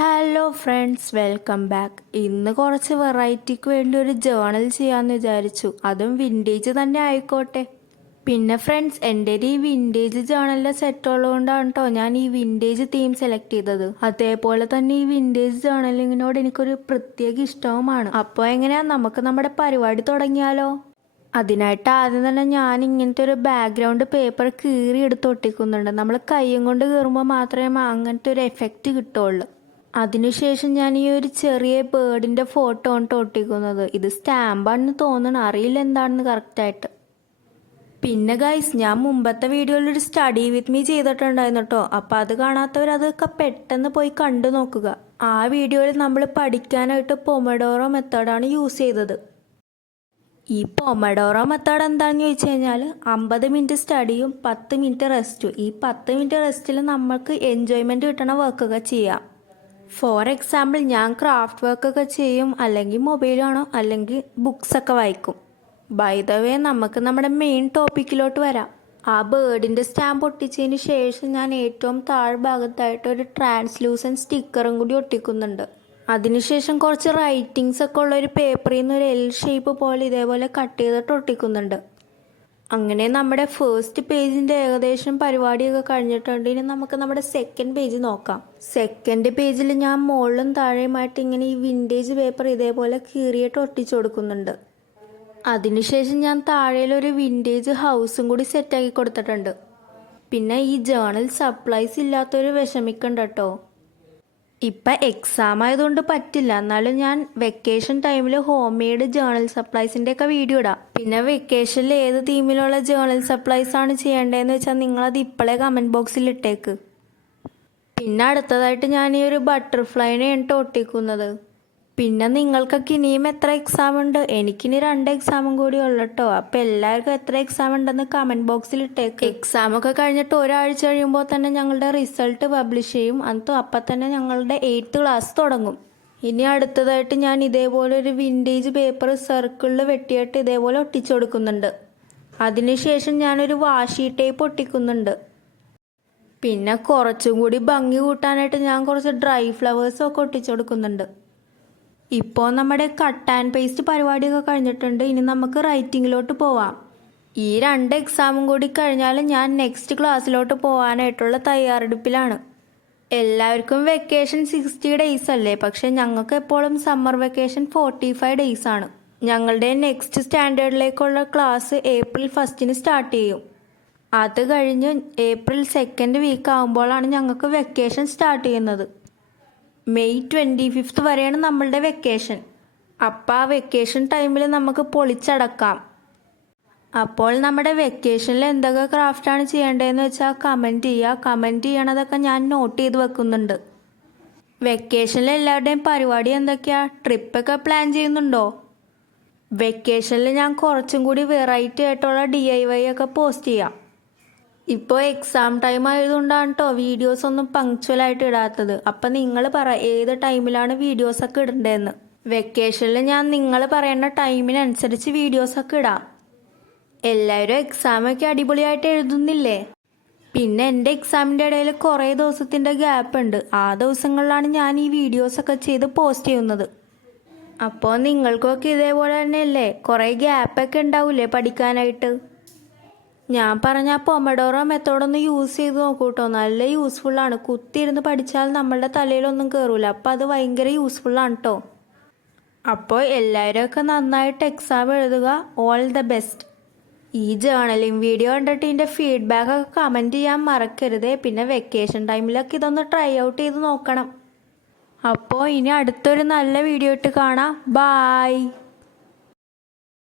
Hello friends, welcome back. ഇന്ന് കുറച്ച് വെറൈറ്റിക്ക് വേണ്ടി ഒരു ജേണൽ ചെയ്യാമെന്ന് വിചാരിച്ചു. അതും വിൻറ്റേജ് തന്നെ ആയിക്കോട്ടെ. പിന്നെ ഫ്രണ്ട്സ്, എൻ്റെ ഈ വിൻറ്റേജ് ജേണലിൻ്റെ സെറ്റ് ഉള്ളതുകൊണ്ടാണ് കേട്ടോ ഞാൻ ഈ വിൻറ്റേജ് തീം സെലക്ട് ചെയ്തത്. അതേപോലെ തന്നെ ഈ വിൻറ്റേജ് ജേണലിങ്ങിനോട് എനിക്കൊരു പ്രത്യേക ഇഷ്ടവുമാണ്. അപ്പോൾ എങ്ങനെയാ, നമുക്ക് നമ്മുടെ പരിപാടി തുടങ്ങിയാലോ? അതിനായിട്ട് ആദ്യം തന്നെ ഞാൻ ഇങ്ങനത്തെ ഒരു ബാക്ക്ഗ്രൗണ്ട് പേപ്പർ കീറി എടുത്ത് ഒട്ടിക്കുന്നുണ്ട്. നമ്മൾ കൈയും കൊണ്ട് കീറുമ്പോൾ മാത്രമേ അങ്ങനത്തെ ഒരു എഫക്റ്റ് കിട്ടുള്ളൂ. അതിനുശേഷം ഞാൻ ഈ ഒരു ചെറിയ ബേർഡിൻ്റെ ഫോട്ടോ കൊണ്ട് ഒട്ടിക്കുന്നത്. ഇത് സ്റ്റാമ്പാണെന്ന് തോന്നണം, അറിയില്ല എന്താണെന്ന് കറക്റ്റായിട്ട്. പിന്നെ ഗൈസ്, ഞാൻ മുമ്പത്തെ വീഡിയോയിൽ ഒരു സ്റ്റഡി വിത്ത് മീ ചെയ്തിട്ടുണ്ടായിരുന്നു കേട്ടോ. അപ്പോൾ അത് കാണാത്തവർ അതൊക്കെ പെട്ടെന്ന് പോയി കണ്ടു നോക്കുക. ആ വീഡിയോയിൽ നമ്മൾ പഠിക്കാനായിട്ട് പൊമഡോറോ മെത്തേഡാണ് യൂസ് ചെയ്തത്. ഈ പൊമഡോറോ മെത്തേഡ് എന്താണെന്ന് ചോദിച്ചു കഴിഞ്ഞാൽ 50 മിനിറ്റ് സ്റ്റഡിയും 10 മിനിറ്റ് റെസ്റ്റും. ഈ 10 മിനിറ്റ് റെസ്റ്റിൽ നമുക്ക് എൻജോയ്മെൻറ്റ് കിട്ടണ വർക്കൊക്കെ ചെയ്യാം. ഫോർ എക്സാമ്പിൾ, ഞാൻ ക്രാഫ്റ്റ് വർക്കൊക്കെ ചെയ്യും, അല്ലെങ്കിൽ മൊബൈൽ കാണും, അല്ലെങ്കിൽ ബുക്സൊക്കെ വായിക്കും. ബൈ ദ വേ, നമുക്ക് നമ്മുടെ മെയിൻ ടോപ്പിക്കിലോട്ട് വരാം. ആ ബേർഡിൻ്റെ സ്റ്റാമ്പ് ഒട്ടിച്ചതിന് ശേഷം ഞാൻ ഏറ്റവും താഴ്ഭാഗത്തായിട്ട് ഒരു ട്രാൻസ്ലൂസൻ സ്റ്റിക്കറും കൂടി ഒട്ടിക്കുന്നുണ്ട്. അതിനുശേഷം കുറച്ച് റൈറ്റിങ്സ് ഒക്കെ ഉള്ള ഒരു പേപ്പറിൽ നിന്ന് ഒരു എൽ ഷേപ്പ് പോലെ ഇതേപോലെ കട്ട് ചെയ്തിട്ട് ഒട്ടിക്കുന്നുണ്ട്. അങ്ങനെ നമ്മുടെ ഫസ്റ്റ് പേജിൻ്റെ ഏകദേശം പരിപാടിയൊക്കെ കഴിഞ്ഞിട്ടുണ്ട്. ഇനി നമുക്ക് നമ്മുടെ സെക്കൻഡ് പേജ് നോക്കാം. സെക്കൻഡ് പേജിൽ ഞാൻ മുകളിലും താഴെയുമായിട്ട് ഇങ്ങനെ ഈ വിൻറ്റേജ് പേപ്പർ ഇതേപോലെ കീറിയിട്ട് ഒട്ടിച്ചു കൊടുക്കുന്നുണ്ട്. അതിനുശേഷം ഞാൻ താഴെയിലൊരു വിൻറ്റേജ് ഹൗസും കൂടി സെറ്റാക്കി കൊടുത്തിട്ടുണ്ട്. പിന്നെ ഈ ജേണൽ സപ്ലൈസ് ഇല്ലാത്തൊരു വിഷമിക്കണ്ട കേട്ടോ. ഇപ്പം എക്സാം ആയതുകൊണ്ട് പറ്റില്ല, എന്നാലും ഞാൻ വെക്കേഷൻ ടൈമിൽ ഹോം മെയ്ഡ് ജേണൽ സപ്ലൈസിൻ്റെ ഒക്കെ വീഡിയോ ഇടാം. പിന്നെ വെക്കേഷനിൽ ഏത് തീമിലുള്ള ജേണൽ സപ്ലൈസ് ആണ് ചെയ്യേണ്ടതെന്ന് വെച്ചാൽ നിങ്ങളത് ഇപ്പോഴേ കമൻറ്റ് ബോക്സിൽ ഇട്ടേക്ക്. പിന്നെ അടുത്തതായിട്ട് ഞാൻ ഈ ഒരു ബട്ടർഫ്ലൈനെ ഇട്ട് ഒട്ടിക്കുന്നത്. പിന്നെ നിങ്ങൾക്കൊക്കെ ഇനിയും എത്ര എക്സാം ഉണ്ട്? എനിക്കിനി 2 എക്സാമും കൂടി ഉള്ളു കേട്ടോ. അപ്പോൾ എല്ലാവർക്കും എത്ര എക്സാം ഉണ്ടെന്ന് കമൻറ്റ് ബോക്സിൽ ഇട്ടേക്ക്. എക്സാമൊക്കെ കഴിഞ്ഞിട്ട് ഒരാഴ്ച കഴിയുമ്പോൾ തന്നെ ഞങ്ങളുടെ റിസൾട്ട് പബ്ലിഷ് ചെയ്യും. അപ്പം തന്നെ ഞങ്ങളുടെ 8th ക്ലാസ് തുടങ്ങും. ഇനി അടുത്തതായിട്ട് ഞാൻ ഇതേപോലെ ഒരു വിൻറ്റേജ് പേപ്പർ സർക്കിളിൽ വെട്ടിയിട്ട് ഇതേപോലെ ഒട്ടിച്ചു കൊടുക്കുന്നുണ്ട്. അതിനുശേഷം ഞാനൊരു വാഷി ടേപ്പ് ഒട്ടിക്കുന്നുണ്ട്. പിന്നെ കുറച്ചും കൂടി ഭംഗി കൂട്ടാനായിട്ട് ഞാൻ കുറച്ച് ഡ്രൈ ഫ്ലവേഴ്സൊക്കെ ഒട്ടിച്ചു കൊടുക്കുന്നുണ്ട്. ഇപ്പോൾ നമ്മുടെ കട്ട് ആൻഡ് പേസ്റ്റ് പരിപാടിയൊക്കെ കഴിഞ്ഞിട്ടുണ്ട്. ഇനി നമുക്ക് റൈറ്റിങ്ങിലോട്ട് പോവാം. ഈ 2 എക്സാമും കൂടി കഴിഞ്ഞാൽ ഞാൻ നെക്സ്റ്റ് ക്ലാസ്സിലോട്ട് പോകാനായിട്ടുള്ള തയ്യാറെടുപ്പിലാണ്. എല്ലാവർക്കും വെക്കേഷൻ 60 ഡേയ്സ് അല്ലേ, പക്ഷെ ഞങ്ങൾക്ക് എപ്പോഴും സമ്മർ വെക്കേഷൻ 45 ഡേയ്സ് ആണ്. ഞങ്ങളുടെ നെക്സ്റ്റ് സ്റ്റാൻഡേർഡിലേക്കുള്ള ക്ലാസ് April 1 സ്റ്റാർട്ട് ചെയ്യും. അത് കഴിഞ്ഞ് April 2 വീക്ക് ആകുമ്പോഴാണ് ഞങ്ങൾക്ക് വെക്കേഷൻ സ്റ്റാർട്ട് ചെയ്യുന്നത്. May 25 വരെയാണ് നമ്മളുടെ വെക്കേഷൻ. അപ്പോൾ ആ വെക്കേഷൻ ടൈമിൽ നമുക്ക് പൊളിച്ചടക്കാം. അപ്പോൾ നമ്മുടെ വെക്കേഷനിൽ എന്തൊക്കെ ക്രാഫ്റ്റാണ് ചെയ്യേണ്ടതെന്ന് വെച്ചാൽ കമൻറ്റ് ചെയ്യുക. കമൻറ്റ് ചെയ്യണതൊക്കെ ഞാൻ നോട്ട് ചെയ്ത് വെക്കുന്നുണ്ട്. വെക്കേഷനിൽ എല്ലാവരുടെയും പരിപാടി എന്തൊക്കെയാണ്? ട്രിപ്പൊക്കെ പ്ലാൻ ചെയ്യുന്നുണ്ടോ? വെക്കേഷനിൽ ഞാൻ കുറച്ചും കൂടി വെറൈറ്റി ആയിട്ടുള്ള DIY ഒക്കെ പോസ്റ്റ് ചെയ്യാം. ഇപ്പോൾ എക്സാം ടൈം ആയതുകൊണ്ടാണ് കേട്ടോ വീഡിയോസ് ഒന്നും പങ്ക്ച്വലായിട്ട് ഇടാത്തത്. അപ്പം നിങ്ങൾ പറ ഏത് ടൈമിലാണ് വീഡിയോസൊക്കെ ഇടേണ്ടതെന്ന്. വെക്കേഷനിൽ ഞാൻ നിങ്ങൾ പറയുന്ന ടൈമിനനുസരിച്ച് വീഡിയോസൊക്കെ ഇടാം. എല്ലാവരും എക്സാമൊക്കെ അടിപൊളിയായിട്ട് എഴുതുന്നില്ലേ? പിന്നെ എൻ്റെ എക്സാമിൻ്റെ ഇടയിൽ കുറേ ദിവസത്തിൻ്റെ ഗ്യാപ്പ് ഉണ്ട്. ആ ദിവസങ്ങളിലാണ് ഞാൻ ഈ വീഡിയോസൊക്കെ ചെയ്ത് പോസ്റ്റ് ചെയ്യുന്നത്. അപ്പോൾ നിങ്ങൾക്കൊക്കെ ഇതേപോലെ തന്നെയല്ലേ, കുറേ ഗ്യാപ്പൊക്കെ ഉണ്ടാവില്ലേ പഠിക്കാനായിട്ട്? ഞാൻ പറഞ്ഞ പൊമഡോറോ മെത്തേഡൊന്ന് യൂസ് ചെയ്ത് നോക്കൂ കേട്ടോ. നല്ല യൂസ്ഫുള്ളാണ്. കുത്തിയിരുന്ന് പഠിച്ചാൽ നമ്മളുടെ തലയിലൊന്നും കയറൂല. അപ്പോൾ അത് ഭയങ്കര യൂസ്ഫുള്ളാണ് കേട്ടോ. അപ്പോൾ എല്ലാവരുമൊക്കെ നന്നായിട്ട് എക്സാം എഴുതുക. All the best. ഈ ജേണലിംഗ് വീഡിയോ കണ്ടിട്ട് ഇതിൻ്റെ ഫീഡ്ബാക്കൊക്കെ കമൻറ്റ് ചെയ്യാൻ മറക്കരുതേ. പിന്നെ വെക്കേഷൻ ടൈമിലൊക്കെ ഇതൊന്ന് ട്രൈ ഔട്ട് ചെയ്ത് നോക്കണം. അപ്പോൾ ഇനി അടുത്തൊരു നല്ല വീഡിയോ ഇട്ട് കാണാം. ബായ്.